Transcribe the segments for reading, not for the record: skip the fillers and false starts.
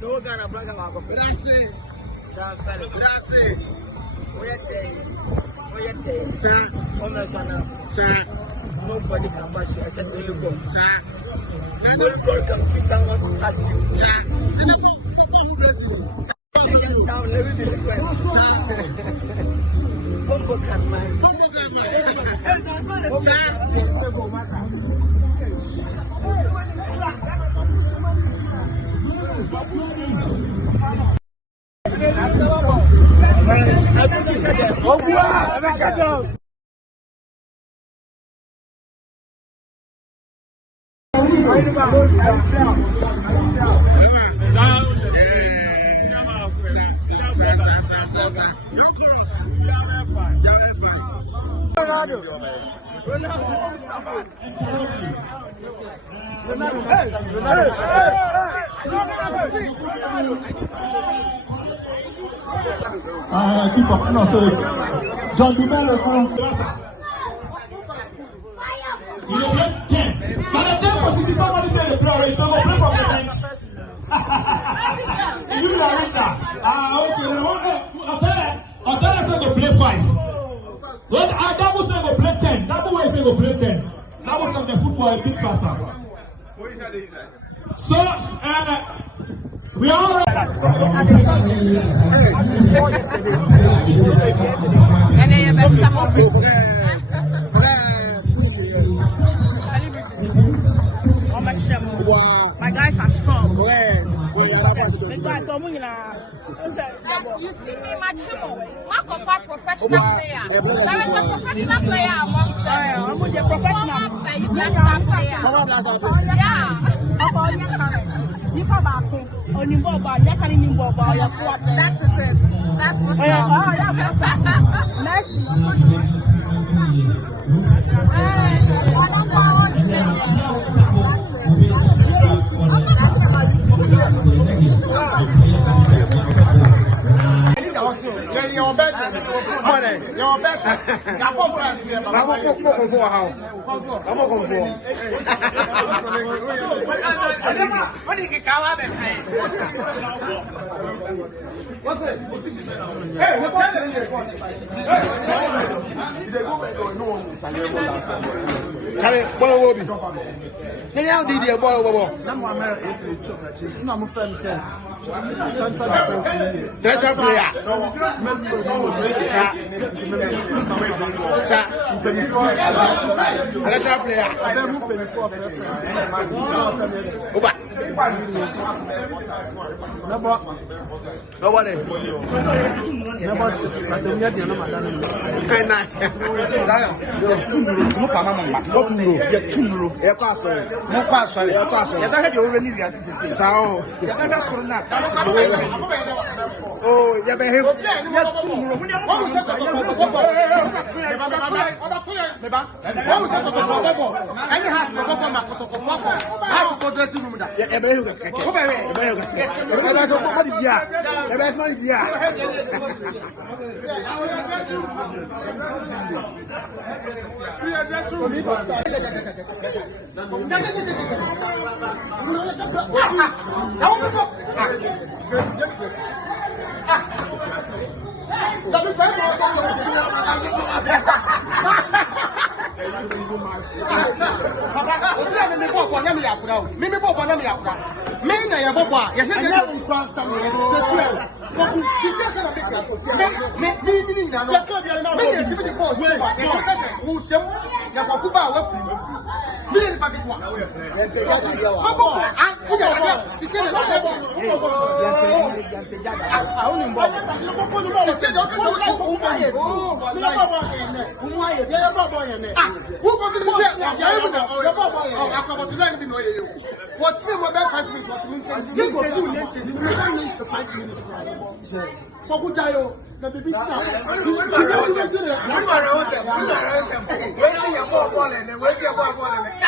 No Ghana black and white. What I say? Sam fellas. What I say? Where day? Sir. Sir. Nobody can pass you except when you go. Sir. When God can kiss someone to pass you. Sir. And the people who bless you. Just down, never be the friend. Bumbo can mind. Keep up. No, so John Dumelo from you know, 10. But the 10 position, somebody said the player is going to play from the bench. You are right now. Okay. Other said to play 5. When Adamu said to play 10, Adamu said to play 10. That was not the football, a big passer. So, we are all right. My guys are strong. You see me, Machimo, Mark of our professional player. There is a professional player amongst them. Former black star player. Yeah. That's it. That's what's Your bed, your bed. Number 6, but we had the number Where's your ball?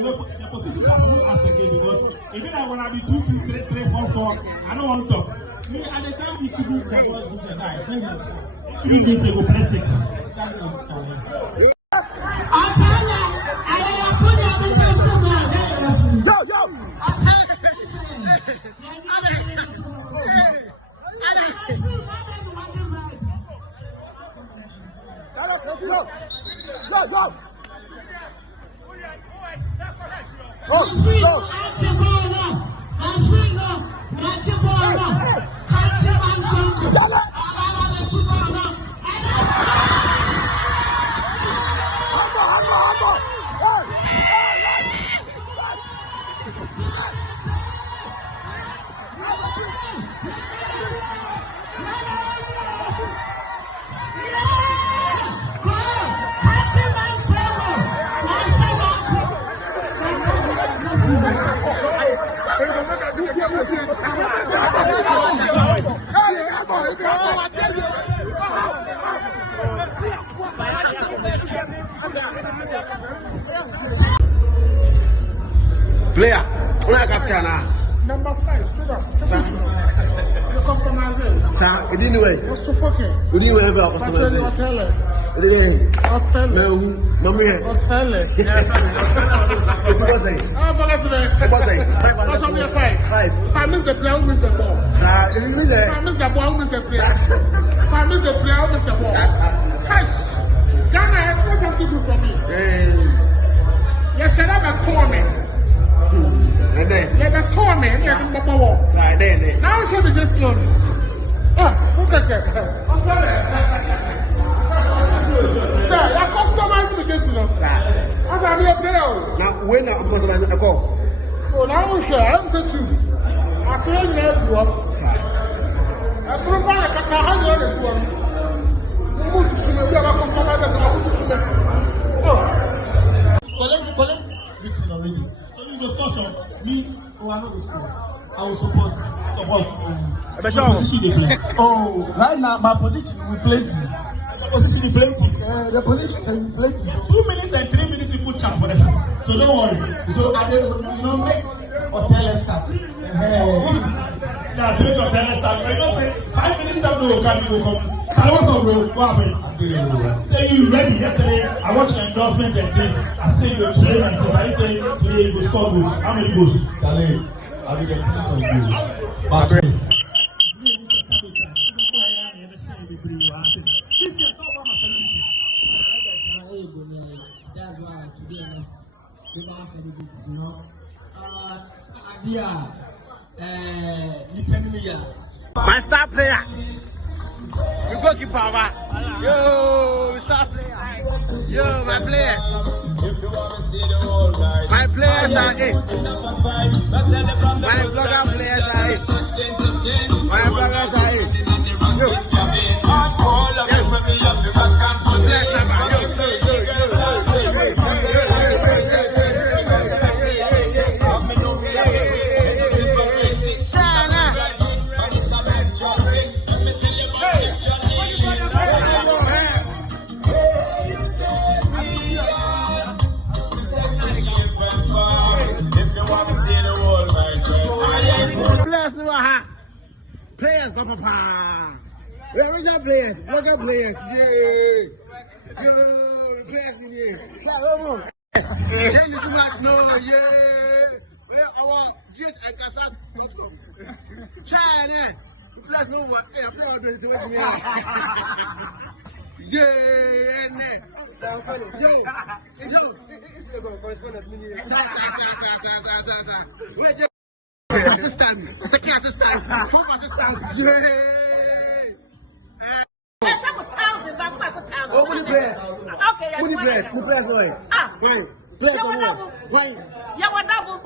The positions are not as again because even I want to be 2, 2, 3, 4, 4. I don't want to talk. Me at the time we see this for what we say. 3 days ago, plastics. I'll tell you, I put you on the chest of Yo. I'm free now. I'm free now. Catch your ball now. Catch your man something. Player, where captain now? Number 5, straight up. The customizer. Sir, it didn't work. What's so fucking? We didn't work for customer. Hotel. It didn't. Hotel. Mommy here. Hotel. What's it? I forgot today. What's it? What's on your 5? 5. If I miss the player, who miss the ball? Sir, it didn't If I miss the ball, who miss the player? If I miss the player, who miss the ball? Hush! Ghana has got something to do for me. Yes, shut up and call me. And then? Let me call me. And then the ball. Then. Now it's going to get slowly. Look at that. Sir, your customers will get slowly. As I'm here player. Now, when I'm customizing the call? Oh, now I'm sure. I'm saying to you. I said, I'm going to go up. I said, I'm going to go up. Almost to me, we have a customer that's about to see. Collect everything already. So you just touch on me. Oh, I know the score. I will support. Position they play. Oh, right now my position we plenty. Position they plenty. The position we plenty. 2 minutes and 3 minutes we put chat for them. So don't worry. So I don't make hotel start. Now, to make hotel start, but you don't say 5 minutes after we come. So I want what happened? Say you ready yesterday. I watched your endorsement and things. I say you train and things. I say today you go score goals. How many goals? Dale, I'll be getting some goals. But grace. That's why today we don't celebrate, you know. My star player. You go keep power. Yo, star player. Yo, my players. My players are it. My blogger players are it. My bloggers are it. Yo. players, papa. The original players, local players. Yeah. Yo, players in here. Come on. Then you see my snow. Yeah. Well, our GS and Kasa.com. Try it. Players know what. Hey, I'm playing this. What you mean? Yeah. Yo. Wait, assistant, second assistant, home assistant. Oh, money press. Okay, Money press. The press boy. Why? Press on why? Yawa double.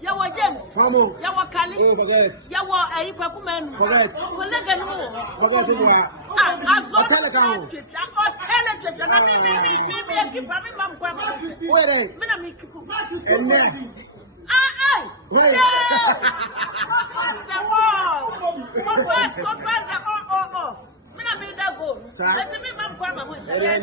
Yawa James. Yawa Kali. Oh, forget. Yawa Ayipakuman. Forget. Colleague no. Forget it. Telecom. Telecom. Na me keep my mom kwa. Wait. Me na me keep. Wait. Confess. Me na me that go. Let me mom kwa mama. Amen.